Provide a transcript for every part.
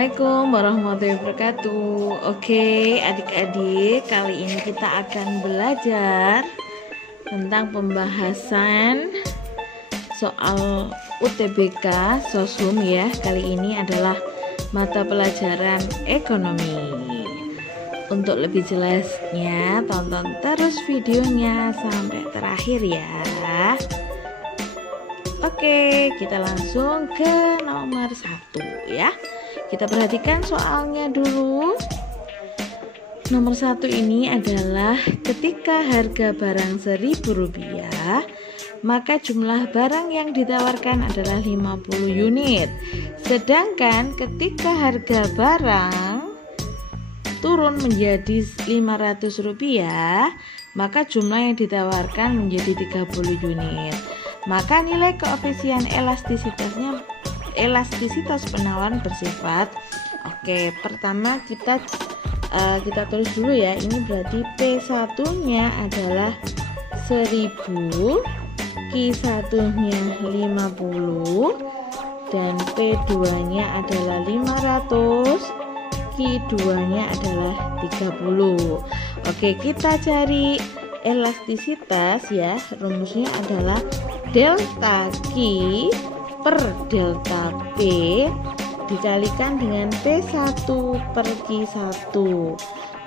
Assalamualaikum warahmatullahi wabarakatuh. Oke, adik-adik, kali ini kita akan belajar tentang pembahasan soal UTBK Sosum ya. Kali ini adalah mata pelajaran ekonomi. Untuk lebih jelasnya, tonton terus videonya sampai terakhir ya. Oke, kita langsung ke nomor 1 ya. Kita perhatikan soalnya dulu. Nomor 1 ini adalah ketika harga barang Rp1.000, maka jumlah barang yang ditawarkan adalah 50 unit. Sedangkan ketika harga barang turun menjadi Rp500, maka jumlah yang ditawarkan menjadi 30 unit. Maka nilai koefisien elastisitas penawaran bersifat. Oke, pertama kita tulis dulu ya. Ini berarti P1-nya adalah 1000, Q1-nya 50, dan P2-nya adalah 500, Q2-nya adalah 30. Oke, kita cari elastisitas ya. Rumusnya adalah delta Q per delta P dikalikan dengan P1 per Q1.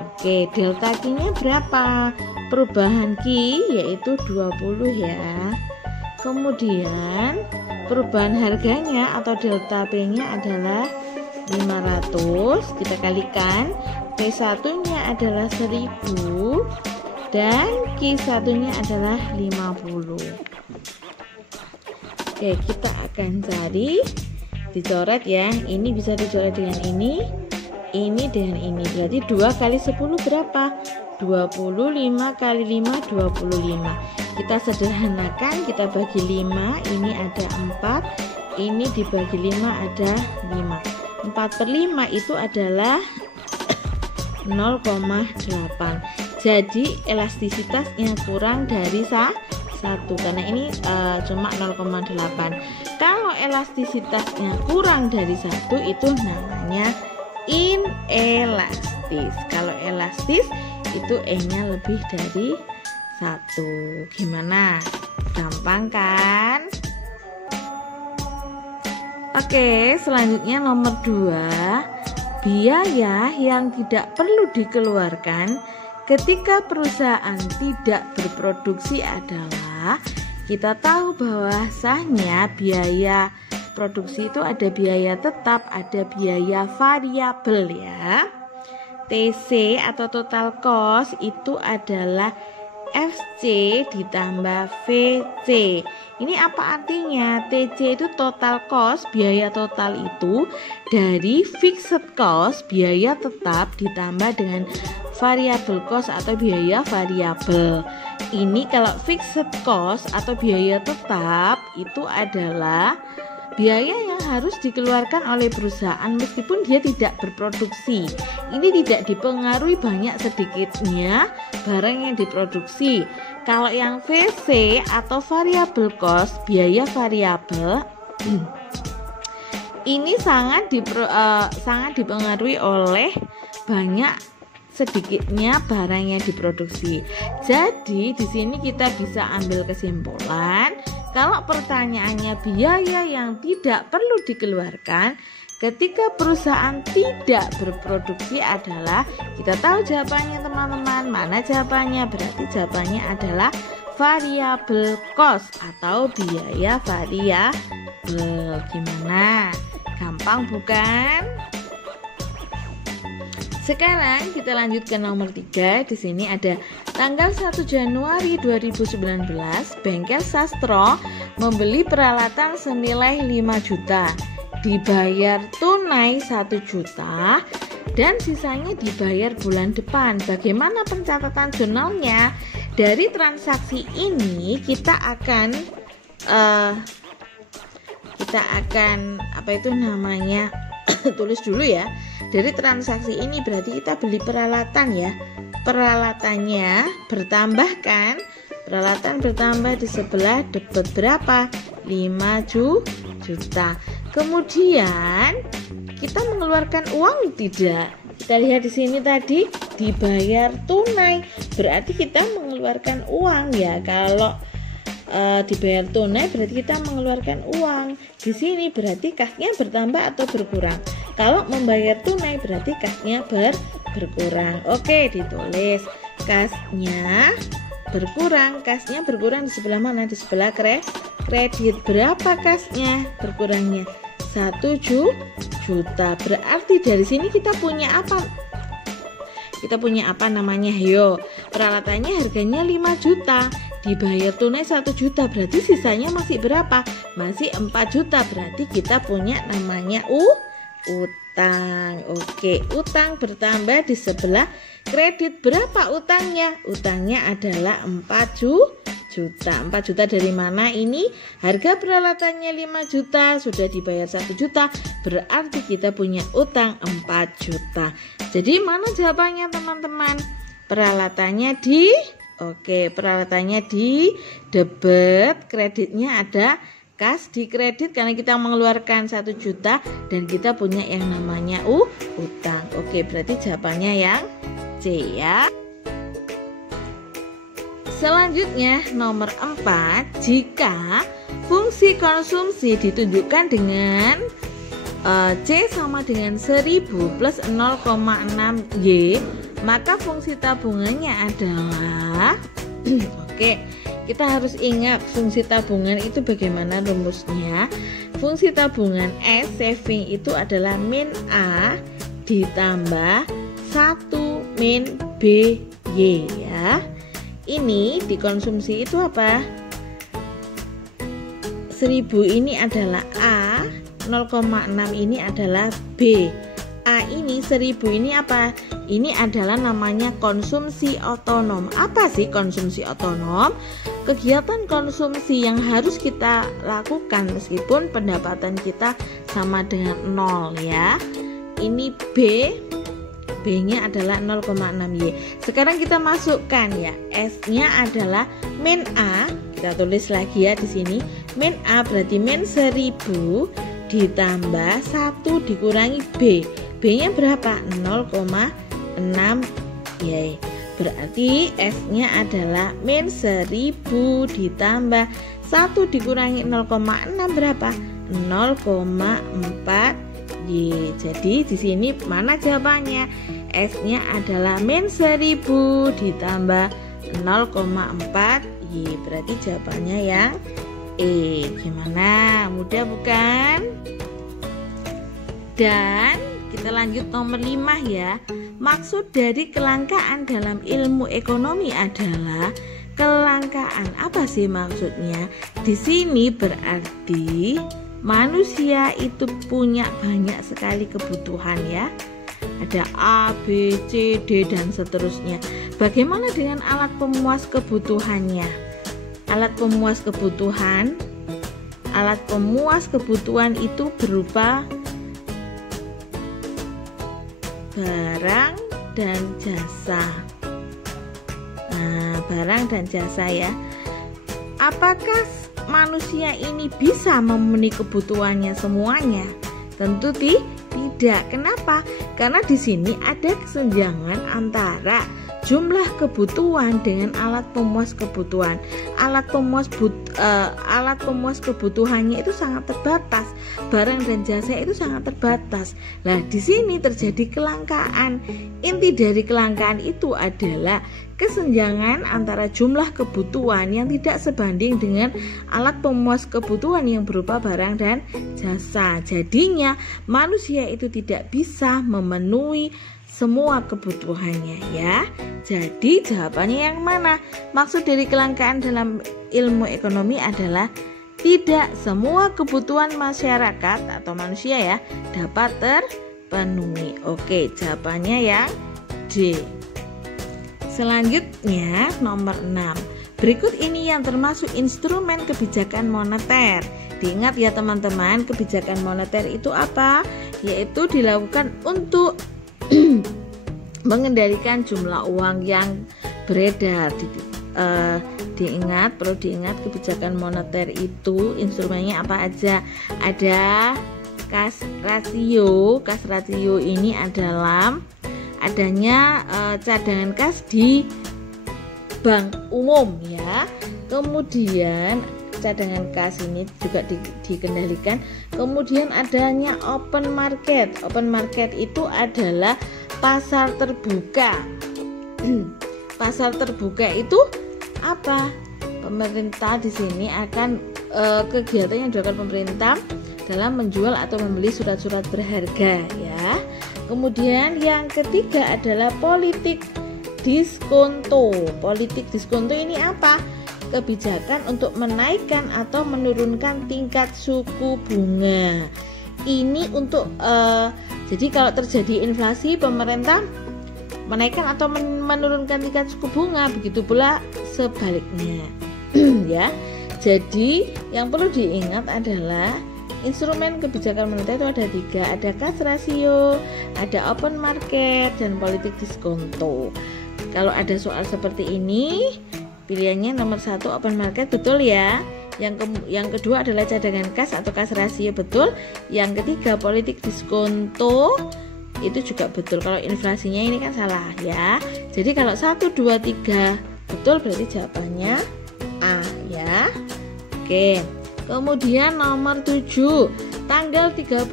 Oke, delta Q-nya berapa? Perubahan Q yaitu 20 ya. Kemudian perubahan harganya atau delta P-nya adalah 500. Kita kalikan, P1-nya adalah 1000 dan Q1-nya adalah 50. Oke, kita akan cari, dicoret ya. Ini bisa dicoret dengan ini dengan ini. Berarti 2 kali 10 berapa? 25 kali 5, 25. Kita sederhanakan, kita bagi 5, ini ada 4, ini dibagi 5 ada 5. 4/5 itu adalah 0,8. Jadi elastisitasnya kurang dari 1 karena ini cuma 0,8. Kalau elastisitasnya kurang dari 1 itu namanya inelastis. Kalau elastis itu E-nya lebih dari 1. Gimana? Gampang kan? Oke, selanjutnya nomor 2. Biaya yang tidak perlu dikeluarkan ketika perusahaan tidak berproduksi adalah, kita tahu bahwasanya biaya produksi itu ada biaya tetap, ada biaya variabel ya. TC atau total cost itu adalah FC ditambah VC. Ini apa artinya? TC itu total cost, biaya total itu dari fixed cost, biaya tetap ditambah dengan variable cost atau biaya variabel. Ini kalau fixed cost atau biaya tetap itu adalah biaya yang harus dikeluarkan oleh perusahaan meskipun dia tidak berproduksi. Ini tidak dipengaruhi banyak sedikitnya barang yang diproduksi. Kalau yang VC atau variable cost, biaya variabel, ini sangat dipengaruhi oleh banyak sedikitnya barang yang diproduksi. Jadi di sini kita bisa ambil kesimpulan kalau pertanyaannya biaya yang tidak perlu dikeluarkan ketika perusahaan tidak berproduksi adalah, kita tahu jawabannya teman-teman. Mana jawabannya? Berarti jawabannya adalah variable cost atau biaya variabel. Gimana? Gampang bukan? Sekarang kita lanjut ke nomor 3. Di sini ada tanggal 1 Januari 2019, Bengkel Sastro membeli peralatan senilai 5 juta. Dibayar tunai 1 juta dan sisanya dibayar bulan depan. Bagaimana pencatatan jurnalnya? Dari transaksi ini kita akan tulis dulu ya. Dari transaksi ini berarti kita beli peralatan ya. Peralatannya bertambah kan? Peralatan bertambah di sebelah, dapat berapa? 5 juta. Kemudian kita mengeluarkan uang tidak? Kita lihat di sini tadi dibayar tunai, berarti kita mengeluarkan uang ya. Kalau dibayar tunai berarti kita mengeluarkan uang. Di sini berarti kasnya bertambah atau berkurang. Kalau membayar tunai berarti kasnya berkurang. Oke, ditulis kasnya berkurang. Kasnya berkurang di sebelah mana? Di sebelah kredit. Berapa kasnya berkurangnya? 1 juta. Berarti dari sini kita punya apa? Kita punya apa namanya? Yo, peralatannya harganya 5 juta. Dibayar tunai 1 juta. Berarti sisanya masih berapa? Masih 4 juta. Berarti kita punya namanya utang. Oke, utang bertambah di sebelah kredit. Berapa utangnya? Utangnya adalah 4 juta. 4 juta dari mana ini? Harga peralatannya 5 juta, sudah dibayar 1 juta, berarti kita punya utang 4 juta. Jadi mana jawabannya teman-teman? Peralatannya peralatannya di debit, kreditnya ada kas di kredit karena kita mengeluarkan 1 juta dan kita punya yang namanya utang. Oke, berarti jawabannya yang C ya. Selanjutnya nomor 4, jika fungsi konsumsi ditunjukkan dengan C sama dengan 1000 plus 0,6Y, maka fungsi tabungannya adalah Oke, kita harus ingat fungsi tabungan itu bagaimana rumusnya. Fungsi tabungan S saving itu adalah min A ditambah 1 min B Y ya. Ini dikonsumsi itu apa? 1000 ini adalah A, 0,6 ini adalah B. A ini 1000 ini apa? Ini adalah namanya konsumsi otonom. Apa sih konsumsi otonom? Kegiatan konsumsi yang harus kita lakukan meskipun pendapatan kita sama dengan 0 ya. Ini B-nya adalah 0,6Y. Sekarang kita masukkan ya. S-nya adalah min A. Kita tulis lagi ya di sini. Min A berarti min 1000 ditambah 1 dikurangi B. B-nya berapa? 0,6Y. Berarti S-nya adalah min 1000 ditambah 1 dikurangi 0,6 berapa? 0,4Y. Jadi di sini mana jawabannya? S-nya adalah min 1000 ditambah 0,4Y. Berarti jawabannya yang E. Gimana? Mudah bukan? Dan kita lanjut nomor 5 ya. Maksud dari kelangkaan dalam ilmu ekonomi adalah kelangkaan. Apa sih maksudnya? Di sini berarti manusia itu punya banyak sekali kebutuhan ya. Ada A, B, C, D dan seterusnya. Bagaimana dengan alat pemuas kebutuhannya? Alat pemuas kebutuhan itu berupa barang dan jasa. Nah, barang dan jasa ya. Apakah manusia ini bisa memenuhi kebutuhannya semuanya? Tentu tidak. Kenapa? Karena di sini ada kesenjangan antara jumlah kebutuhan dengan alat pemuas kebutuhan. Alat pemuas kebutuhannya itu sangat terbatas, barang dan jasa itu sangat terbatas. Nah, di sini terjadi kelangkaan. Inti dari kelangkaan itu adalah kesenjangan antara jumlah kebutuhan yang tidak sebanding dengan alat pemuas kebutuhan yang berupa barang dan jasa. Jadinya manusia itu tidak bisa memenuhi semua kebutuhannya ya. Jadi jawabannya yang mana? Maksud dari kelangkaan dalam ilmu ekonomi adalah tidak semua kebutuhan masyarakat atau manusia ya dapat terpenuhi. Oke, jawabannya yang D. Selanjutnya nomor 6. Berikut ini yang termasuk instrumen kebijakan moneter. Diingat ya teman-teman, kebijakan moneter itu apa? Yaitu dilakukan untuk mengendalikan jumlah uang yang beredar. Perlu diingat kebijakan moneter itu instrumennya apa aja? Ada Kas rasio ini adalah adanya cadangan kas di bank umum ya. Kemudian cadangan kas ini juga dikendalikan. Kemudian adanya open market. Open market itu adalah pasar terbuka. Pasar terbuka itu apa? Pemerintah di sini akan kegiatan yang dilakukan pemerintah dalam menjual atau membeli surat-surat berharga ya. Kemudian yang ketiga adalah politik diskonto. Politik diskonto ini apa? Kebijakan untuk menaikkan atau menurunkan tingkat suku bunga. Ini untuk jadi kalau terjadi inflasi, pemerintah menaikkan atau menurunkan tingkat suku bunga, begitu pula sebaliknya. Ya. Jadi yang perlu diingat adalah instrumen kebijakan moneter itu ada 3, ada kas rasio, ada open market, dan politik diskonto. Kalau ada soal seperti ini, pilihannya nomor 1 open market, betul ya. Yang kedua adalah cadangan kas atau kas rasio, betul. Yang ketiga politik diskonto, itu juga betul. Kalau inflasinya ini kan salah ya. Jadi kalau 1, 2, 3 betul, berarti jawabannya A ya. Oke. Kemudian nomor 7, tanggal 31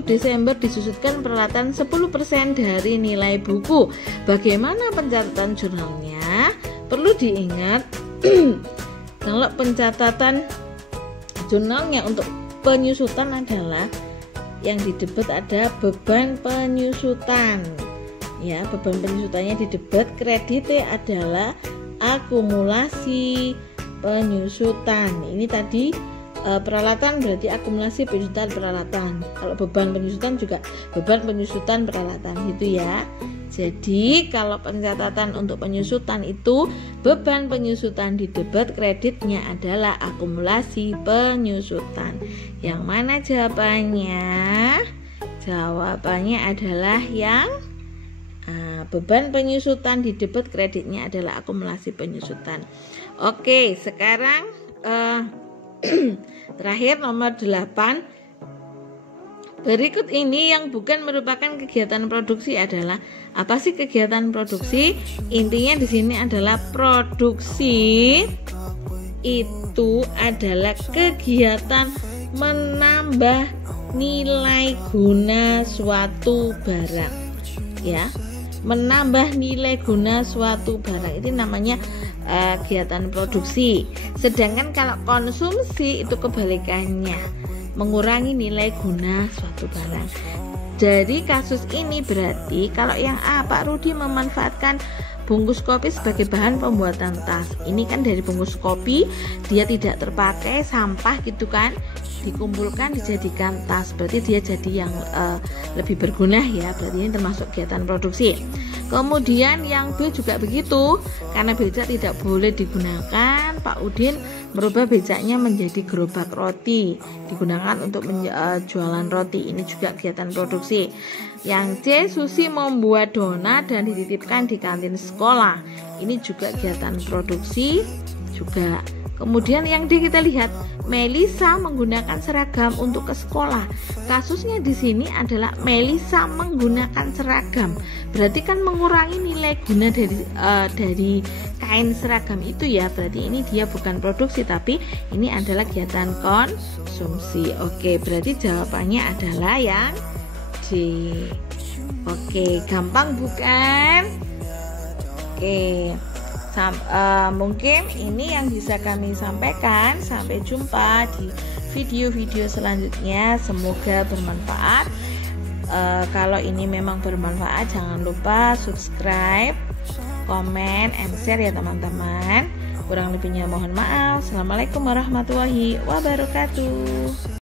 Desember disusutkan peralatan 10% dari nilai buku. Bagaimana pencatatan jurnalnya? Perlu diingat kalau pencatatan jurnalnya untuk penyusutan adalah yang didebet ada beban penyusutan. Ya, beban penyusutannya didebet, kreditnya adalah akumulasi penyusutan. Ini tadi peralatan berarti akumulasi penyusutan peralatan. Kalau beban penyusutan juga beban penyusutan peralatan gitu ya. Jadi kalau pencatatan untuk penyusutan itu beban penyusutan didebet, kreditnya adalah akumulasi penyusutan. Yang mana jawabannya? Jawabannya adalah yang beban penyusutan didebet, kreditnya adalah akumulasi penyusutan. Oke, sekarang terakhir nomor 8. Berikut ini yang bukan merupakan kegiatan produksi adalah apa sih kegiatan produksi? Intinya di sini adalah produksi itu adalah kegiatan menambah nilai guna suatu barang. Ya. Menambah nilai guna suatu barang itu namanya kegiatan produksi. Sedangkan kalau konsumsi itu kebalikannya, mengurangi nilai guna suatu barang. Jadi kasus ini berarti kalau yang A, Pak Rudi memanfaatkan bungkus kopi sebagai bahan pembuatan tas. Ini kan dari bungkus kopi dia tidak terpakai, sampah gitu kan, dikumpulkan dijadikan tas. Berarti dia jadi yang lebih berguna ya. Berarti ini termasuk kegiatan produksi. Kemudian yang B juga begitu, karena becak tidak boleh digunakan, Pak Udin merubah becaknya menjadi gerobak roti, digunakan untuk jualan roti. Ini juga kegiatan produksi. Yang C, Susi membuat donat dan dititipkan di kantin sekolah. Ini juga kegiatan produksi juga. Kemudian yang D kita lihat, Melisa menggunakan seragam untuk ke sekolah. Kasusnya di sini adalah Melisa menggunakan seragam. Berarti kan mengurangi nilai guna dari kain seragam itu ya. Berarti ini dia bukan produksi tapi ini adalah kegiatan konsumsi. Oke, berarti jawabannya adalah yang D. Oke, gampang bukan? Oke. Mungkin ini yang bisa kami sampaikan. Sampai jumpa di video-video selanjutnya. Semoga bermanfaat. Kalau ini memang bermanfaat, jangan lupa subscribe, komen, and share ya teman-teman. Kurang lebihnya mohon maaf. Assalamualaikum warahmatullahi wabarakatuh.